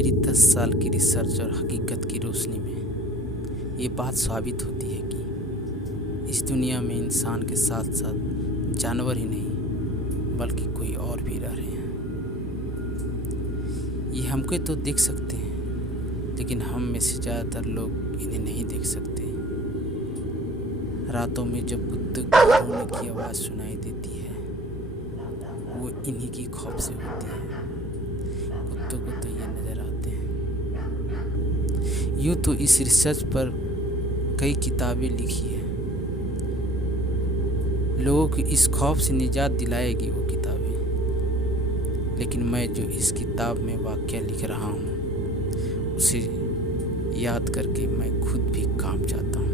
मेरी 10 साल की रिसर्च और हकीकत की रोशनी में ये बात साबित होती है कि इस दुनिया में इंसान के साथ साथ जानवर ही नहीं बल्कि कोई और भी रह रहे हैं। ये हमको तो देख सकते हैं, लेकिन हम में से ज़्यादातर लोग इन्हें नहीं देख सकते। रातों में जब कुत्ते के रोने की आवाज़ सुनाई देती है, वो इन्हीं की खौफ से होती है। कुत्तों को तो ये नज़र आते हैं। यूँ तो इस रिसर्च पर कई किताबें लिखी है। लोगों को इस खौफ से निजात दिलाएगी वो किताबें, लेकिन मैं जो इस किताब में वाक़या लिख रहा हूँ उसे याद करके मैं खुद भी कांप जाता हूँ।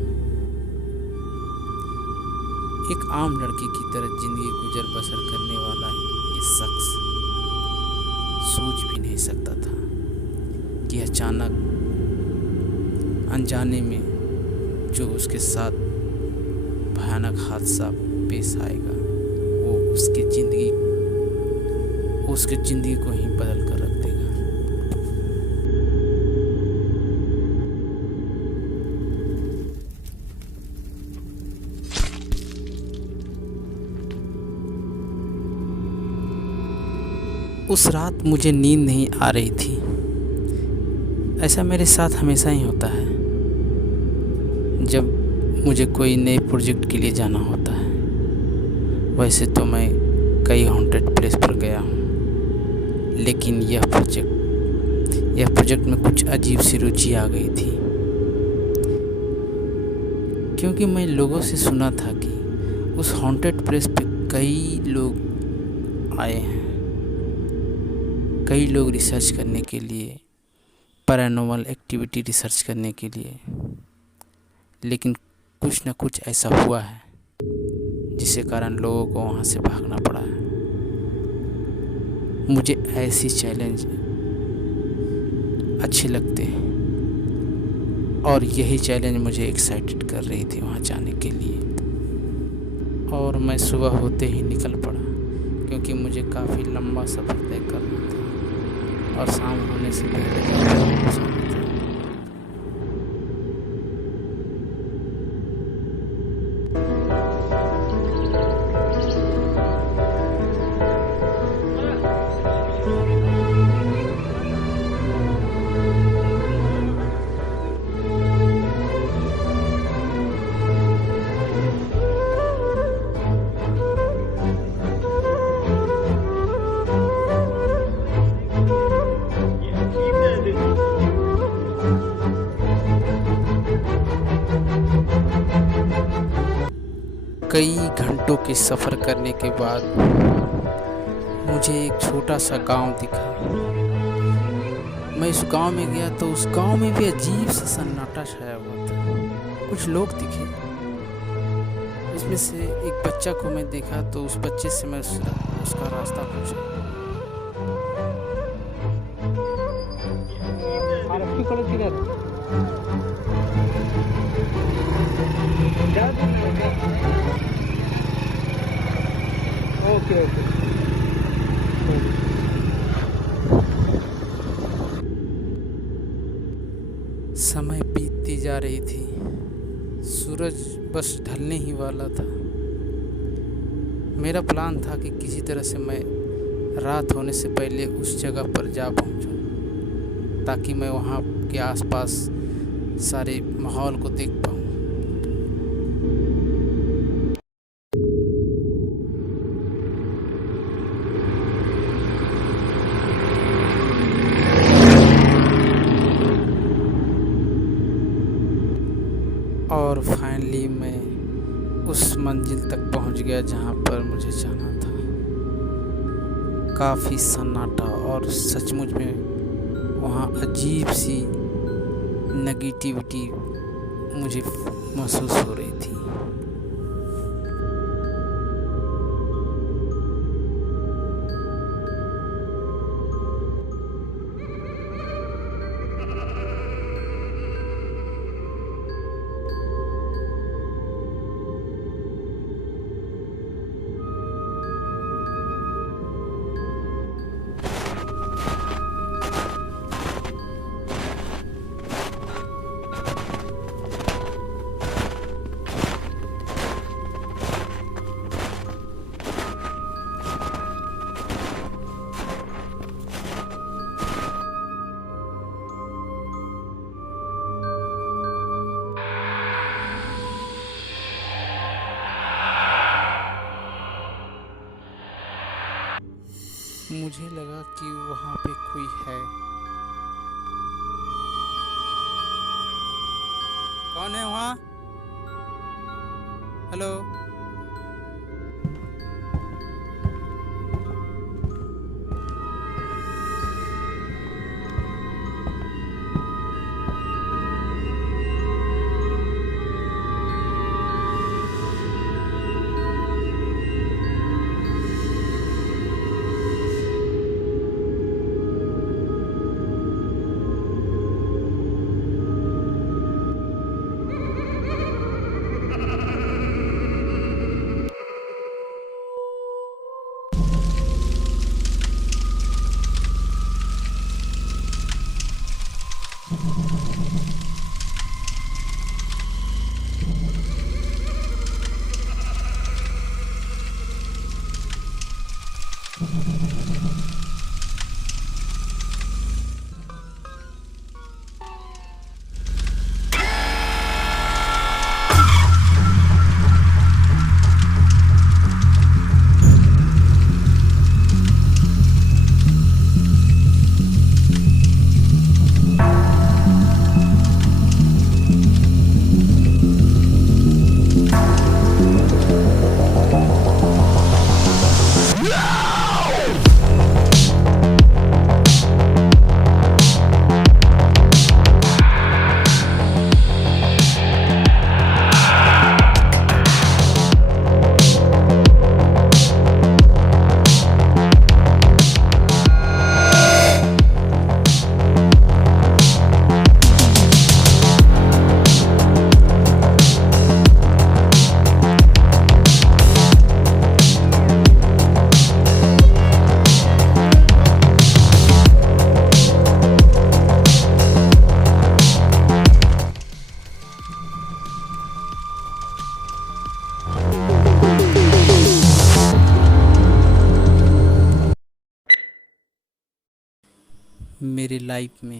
एक आम लड़के की तरह ज़िंदगी गुजर बसर करने वाला ये शख्स सोच भी नहीं सकता था कि अचानक अनजाने में जो उसके साथ भयानक हादसा पेश आएगा वो उसकी ज़िंदगी को ही बदल कर रख देगा। उस रात मुझे नींद नहीं आ रही थी। ऐसा मेरे साथ हमेशा ही होता है जब मुझे कोई नए प्रोजेक्ट के लिए जाना होता है। वैसे तो मैं कई हॉन्टेड प्लेस पर गया हूँ, लेकिन यह प्रोजेक्ट में कुछ अजीब सी रुचि आ गई थी, क्योंकि मैं लोगों से सुना था कि उस हॉन्टेड प्लेस पे कई लोग आए हैं, कई लोग रिसर्च करने के लिए, पैरानॉर्मल एक्टिविटी रिसर्च करने के लिए। लेकिन कुछ न कुछ ऐसा हुआ है जिसके कारण लोगों को वहाँ से भागना पड़ा है। मुझे ऐसी चैलेंज अच्छे लगते हैं और यही चैलेंज मुझे एक्साइटेड कर रही थी वहाँ जाने के लिए। और मैं सुबह होते ही निकल पड़ा, क्योंकि मुझे काफ़ी लंबा सफ़र तय करना था और शाम होने से पहले जाना था। कई घंटों के सफ़र करने के बाद मुझे एक छोटा सा गांव दिखा। मैं उस गांव में गया तो उस गांव में भी अजीब सा सन्नाटा छाया हुआ था। कुछ लोग दिखे, उसमें से एक बच्चा को मैं देखा तो उस बच्चे से मैं उसका रास्ता पूछा। ओके। समय बीतती जा रही थी, सूरज बस ढलने ही वाला था। मेरा प्लान था कि किसी तरह से मैं रात होने से पहले उस जगह पर जा पहुंचूं, ताकि मैं वहां के आसपास सारे माहौल को देख पाऊं। और फाइनली मैं उस मंजिल तक पहुंच गया जहां पर मुझे जाना था। काफ़ी सन्नाटा और सचमुच में वहां अजीब सी नेगेटिविटी मुझे महसूस हो रही थी। मुझे लगा कि वहाँ पे कोई है। कौन है वहाँ? हेलो। मेरी लाइफ में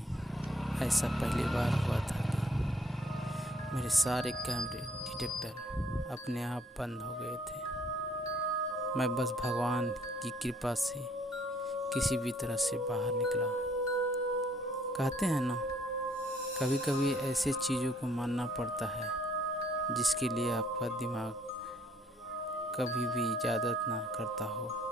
ऐसा पहली बार हुआ था कि मेरे सारे कैमरे डिटेक्टर अपने आप बंद हो गए थे। मैं बस भगवान की कृपा से किसी भी तरह से बाहर निकला। कहते हैं ना, कभी कभी ऐसे चीज़ों को मानना पड़ता है जिसके लिए आपका दिमाग कभी भी इजाज़त ना करता हो।